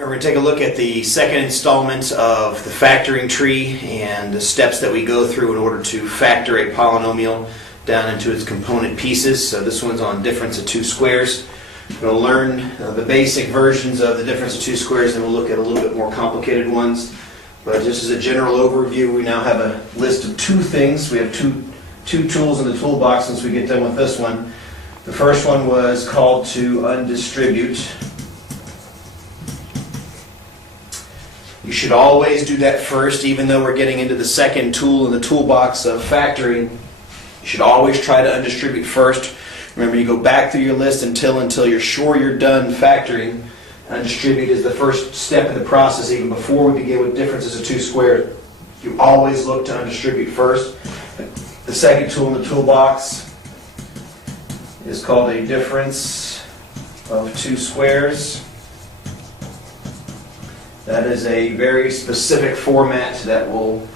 We're going to take a look at the second installment of the factoring tree and the steps that we go through in order to factor a polynomial down into its component pieces. So this one's on difference of two squares. We're going to learn the basic versions of the difference of two squares, then we'll look at a little bit more complicated ones. But just as a general overview, we now have a list of two things. We have two tools in the toolbox once we get done with this one. The first one was called to undistribute. You should always do that first, even though we're getting into the second tool in the toolbox of factoring. You should always try to undistribute first. Remember, you go back through your list until you're sure you're done factoring. Undistribute is the first step in the process, even before we begin with differences of two squares. You always look to undistribute first. The second tool in the toolbox is called a difference of two squares. That is a very specific format that we'll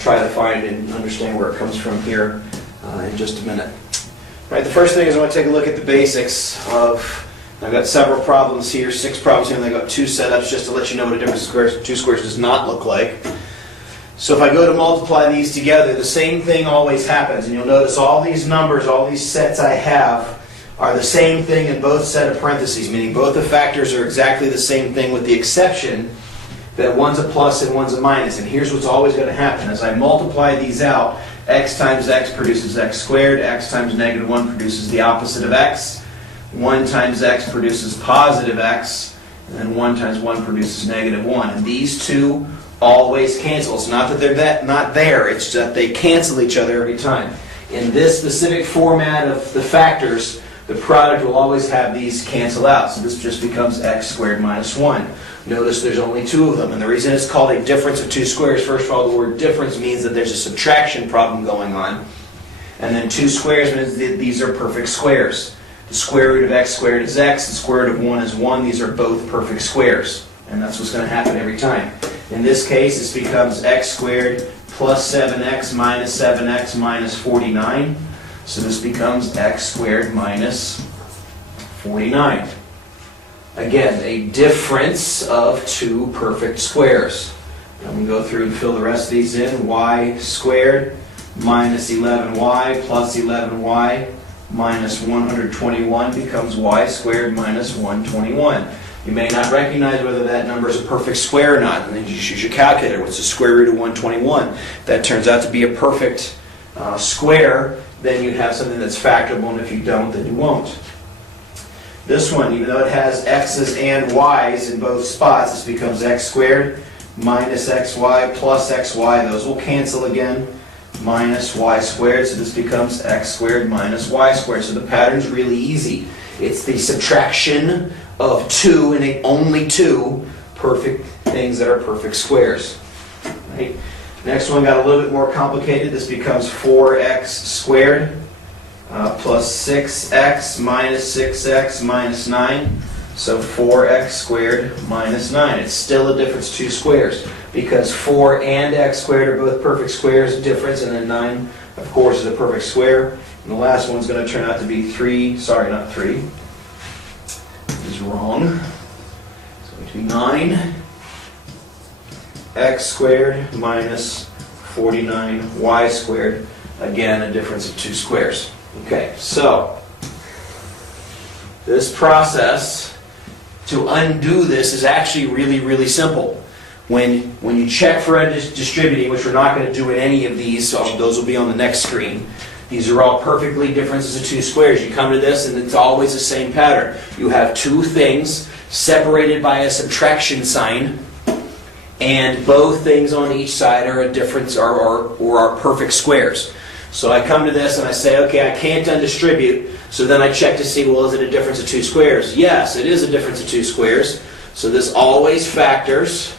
try to find and understand where it comes from here in just a minute. Right, the first thing is I want to take a look at the basics of, I've got several problems here, 6 problems here, and I've got 2 setups just to let you know what a difference of two squares does not look like. So if I go to multiply these together, the same thing always happens, and you'll notice all these numbers, all these sets I have, are the same thing in both set of parentheses, meaning both the factors are exactly the same thing with the exception that one's a plus and one's a minus. And here's what's always going to happen. As I multiply these out, x times x produces x squared, x times negative 1 produces the opposite of x, 1 times x produces positive x, and then 1 times 1 produces negative 1. And these two always cancel. It's not that they're not there, it's that they cancel each other every time. In this specific format of the factors, the product will always have these cancel out. So this just becomes x squared minus 1. Notice there's only 2 of them. And the reason it's called a difference of two squares, first of all, the word difference means that there's a subtraction problem going on. And then 2 squares means that these are perfect squares. The square root of x squared is x, the square root of 1 is 1. These are both perfect squares. And that's what's going to happen every time. In this case, this becomes x squared plus 7x minus 49. So this becomes x squared minus 49. Again, a difference of two perfect squares. I'm going to go through and fill the rest of these in. Y squared minus 11y plus 11y minus 121 becomes y squared minus 121. You may not recognize whether that number is a perfect square or not. And then you use your calculator. What's the square root of 121? If that turns out to be a perfect square, then you have something that's factorable, and if you don't, then you won't. This one, even though it has x's and y's in both spots, this becomes x squared minus xy plus xy. Those will cancel again. Minus y squared, so this becomes x squared minus y squared. So the pattern's really easy. It's the subtraction of 2 and only 2 perfect things that are perfect squares. Right? Next one got a little bit more complicated. This becomes 4x squared plus 6x minus 9. So 4x squared minus 9. It's still a difference of two squares because 4 and x squared are both perfect squares, difference, and then 9, of course, is a perfect square. And the last one's going to turn out to be 3. Sorry, not 3. This is wrong. It's going to be 9. X squared minus 49 y squared. Again, a difference of two squares. Okay, so this process to undo this is actually really, really simple. When you check for distributing, which we're not going to do in any of these, so those will be on the next screen. These are all perfectly differences of two squares. You come to this and it's always the same pattern. You have two things separated by a subtraction sign, and both things on each side are a difference or are perfect squares. So I come to this and I say, okay, I can't undistribute. So then I check to see, well, is it a difference of two squares? Yes, it is a difference of two squares. So this always factors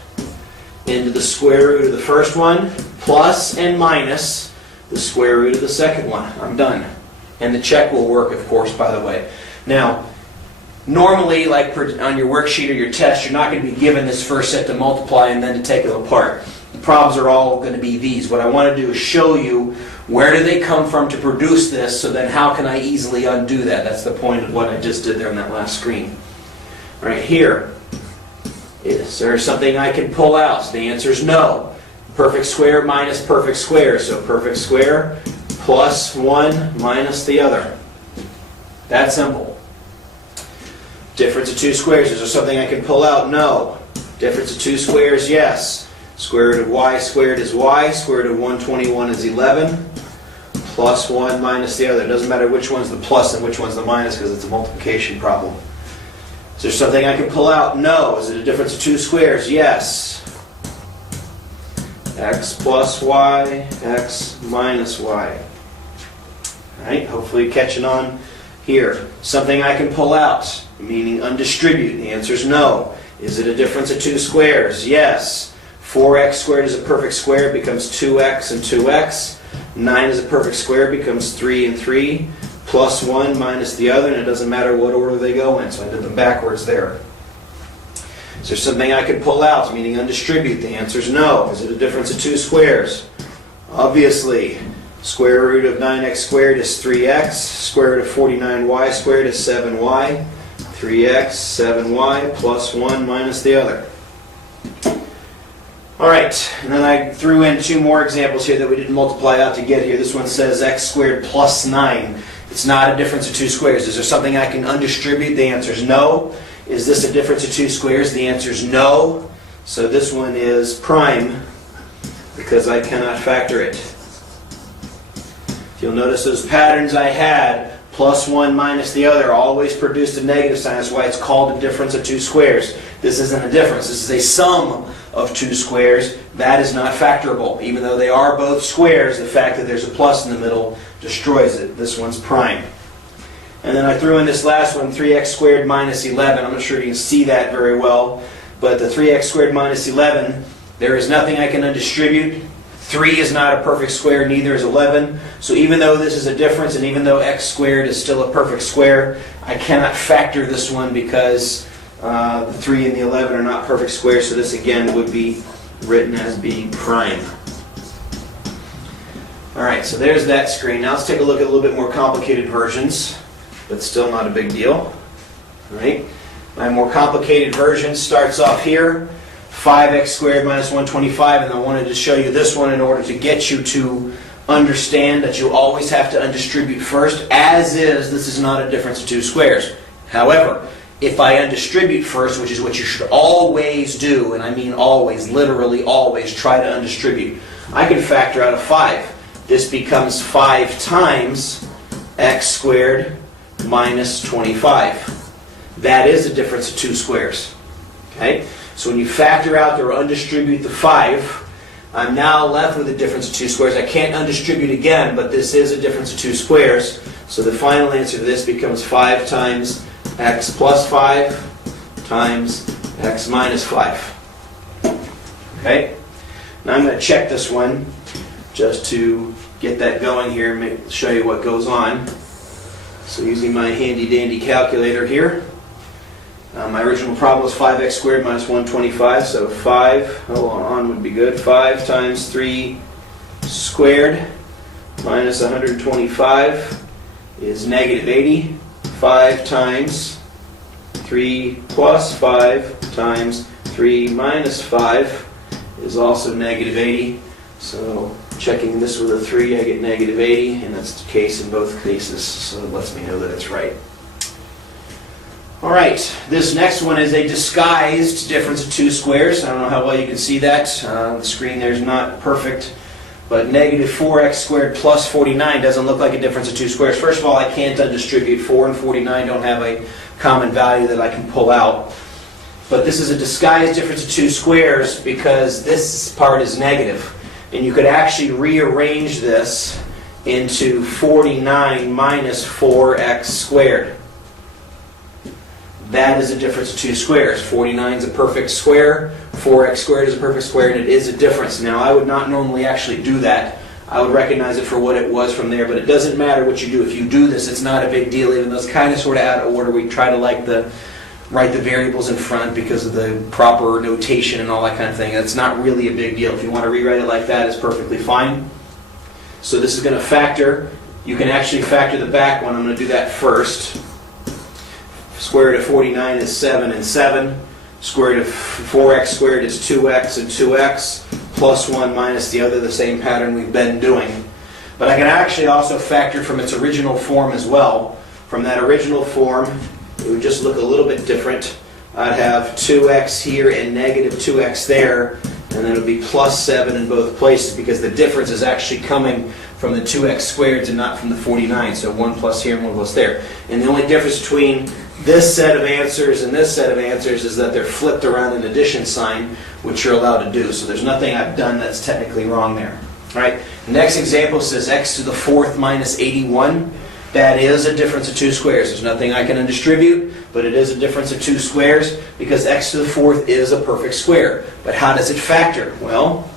into the square root of the first one plus and minus the square root of the second one. I'm done. And the check will work, of course, by the way. Now, normally, like on your worksheet or your test, you're not going to be given this first set to multiply and then to take them apart. The problems are all going to be these. What I want to do is show you where do they come from to produce this, so then how can I easily undo that? That's the point of what I just did there on that last screen. Right here, Is there something I can pull out? The answer is no. Perfect square minus perfect square. So perfect square plus one minus the other. That simple. Difference of two squares. Is there something I can pull out? No. Difference of two squares? Yes. Square root of y squared is y. Square root of 121 is 11. Plus 1 minus the other. It doesn't matter which one's the plus and which one's the minus because it's a multiplication problem. Is there something I can pull out? No. Is it a difference of two squares? Yes. X plus y, x minus y. Alright, hopefully you're catching on here. Something I can pull out, meaning undistribute. The answer is no. Is it a difference of two squares? Yes. 4x squared is a perfect square, it becomes 2x and 2x. 9 is a perfect square, becomes 3 and 3. Plus 1 minus the other, and it doesn't matter what order they go in, so I did them backwards there. Is there something I could pull out, meaning undistribute? The answer is no. Is it a difference of two squares? Obviously. Square root of 9x squared is 3x. Square root of 49y squared is 7y. 3x, 7y, plus 1 minus the other. Alright, and then I threw in two more examples here that we didn't multiply out to get here. This one says x squared plus 9. It's not a difference of two squares. Is there something I can undistribute? The answer is no. Is this a difference of two squares? The answer is no. So this one is prime because I cannot factor it. You'll notice those patterns I had, plus 1 minus the other, always produced a negative sign. That's why it's called a difference of two squares. This isn't a difference. This is a sum of two squares. That is not factorable. Even though they are both squares, the fact that there's a plus in the middle destroys it. This one's prime. And then I threw in this last one, 3x squared minus 11. I'm not sure you can see that very well, but the 3x squared minus 11, there is nothing I can undistribute. 3 is not a perfect square, neither is 11. So even though this is a difference, and even though x squared is still a perfect square, I cannot factor this one because the 3 and the 11 are not perfect squares, so this again would be written as being prime. Alright, so there's that screen. Now let's take a look at a little bit more complicated versions, but still not a big deal. Alright, my more complicated version starts off here. 5x squared minus 125, and I wanted to show you this one in order to get you to understand that you always have to undistribute first. As is, this is not a difference of two squares. However, if I undistribute first, which is what you should always do, and I mean always, literally always, try to undistribute, I can factor out a 5. This becomes 5 times x squared minus 25. That is a difference of two squares. Okay? So when you factor out or undistribute the 5, I'm now left with a difference of two squares. I can't undistribute again, but this is a difference of two squares. So the final answer to this becomes 5 times x plus 5 times x minus 5. Okay? Now I'm going to check this one just to get that going here and show you what goes on. So using my handy dandy calculator here. My original problem was 5x squared minus 125, so 5, on would be good. 5 times 3 squared minus 125 is negative 80. 5 times 3 plus 5 times 3 minus 5 is also negative 80. So checking this with a 3, I get negative 80, and that's the case in both cases, so it lets me know that it's right. Alright, this next one is a disguised difference of two squares. I don't know how well you can see that. The screen there is not perfect. But negative 4x squared plus 49 doesn't look like a difference of two squares. First of all, I can't undistribute. 4 and 49 don't have a common value that I can pull out. But this is a disguised difference of two squares because this part is negative. And you could actually rearrange this into 49 minus 4x squared. That is a difference of two squares. 49 is a perfect square, 4x squared is a perfect square, and it is a difference. Now, I would not normally actually do that. I would recognize it for what it was from there, but it doesn't matter what you do. If you do this, it's not a big deal, even though it's kind of sort of out of order. We try to write the variables in front because of the proper notation and all that kind of thing. It's not really a big deal. If you want to rewrite it like that, it's perfectly fine. So this is going to factor. You can actually factor the back one. I'm going to do that first. Square root of 49 is 7 and 7. Square root of 4x squared is 2x and 2x, plus 1 minus the other, the same pattern we've been doing. But I can actually also factor from its original form as well. From that original form, it would just look a little bit different. I'd have 2x here and negative 2x there, and then it would be plus 7 in both places because the difference is actually coming from the 2x squareds and not from the 49. So 1 plus here and 1 plus there. And the only difference between this set of answers and this set of answers is that they're flipped around an addition sign, which you're allowed to do. So there's nothing I've done that's technically wrong there. All right. The next example says x to the 4th minus 81. That is a difference of two squares. There's nothing I can undistribute, but it is a difference of two squares because x to the 4th is a perfect square. But how does it factor? Well,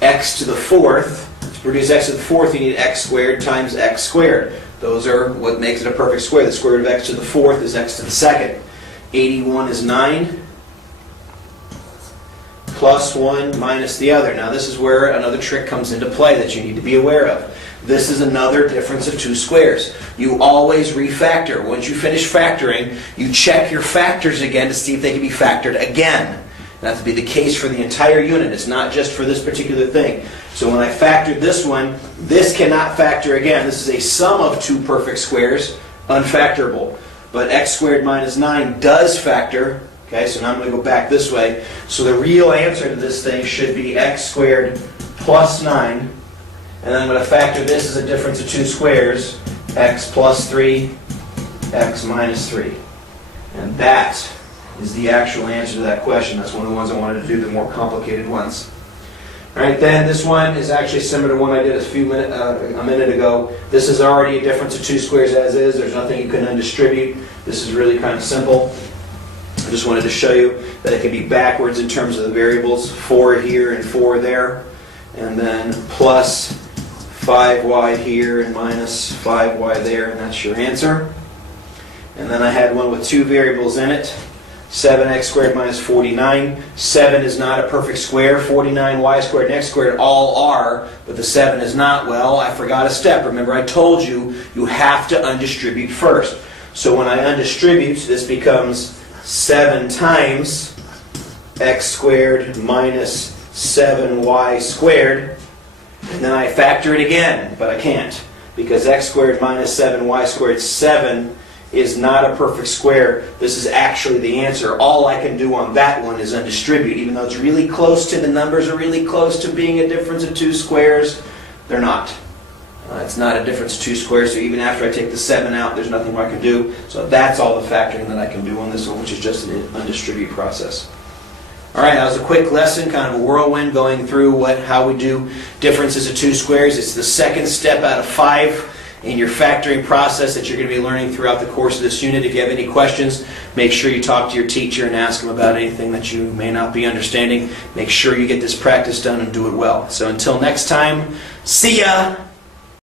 x to the 4th, to produce x to the 4th, you need x squared times x squared. Those are what makes it a perfect square. The square root of x to the 4th is x to the 2nd. 81 is 9. Plus 1 minus the other. Now this is where another trick comes into play that you need to be aware of. This is another difference of two squares. You always refactor. Once you finish factoring, you check your factors again to see if they can be factored again. That to be the case for the entire unit. It's not just for this particular thing. So when I factored this one, this cannot factor again. This is a sum of two perfect squares, unfactorable. But x squared minus 9 does factor. Okay, so now I'm going to go back this way. So the real answer to this thing should be x squared plus 9. And then I'm going to factor this as a difference of two squares, x plus 3, x minus 3. And that is the actual answer to that question. That's one of the ones I wanted to do, the more complicated ones. All right, then this one is actually similar to one I did a minute ago. This is already a difference of two squares as is. There's nothing you can undistribute. This is really kind of simple. I just wanted to show you that it can be backwards in terms of the variables, 4 here and 4 there, and then plus 5y here and minus 5y there, and that's your answer. And then I had one with two variables in it, 7x squared minus 49. 7 is not a perfect square. 49y squared and x squared all are, but the 7 is not. Well, I forgot a step. Remember I told you, you have to undistribute first. So when I undistribute, this becomes 7 times x squared minus 7y squared, and then I factor it again, but I can't, because x squared minus 7y squared, 7 is not a perfect square. This is actually the answer. All I can do on that one is undistribute, even though it's really close to, the numbers are really close to being a difference of two squares, they're not. It's not a difference of two squares, so even after I take the 7 out, there's nothing more I can do. So that's all the factoring that I can do on this one, which is just an undistribute process. All right, that was a quick lesson, kind of a whirlwind going through how we do differences of two squares. It's the second step out of 5 in your factoring process that you're going to be learning throughout the course of this unit. If you have any questions, make sure you talk to your teacher and ask them about anything that you may not be understanding. Make sure you get this practice done and do it well. So until next time, see ya!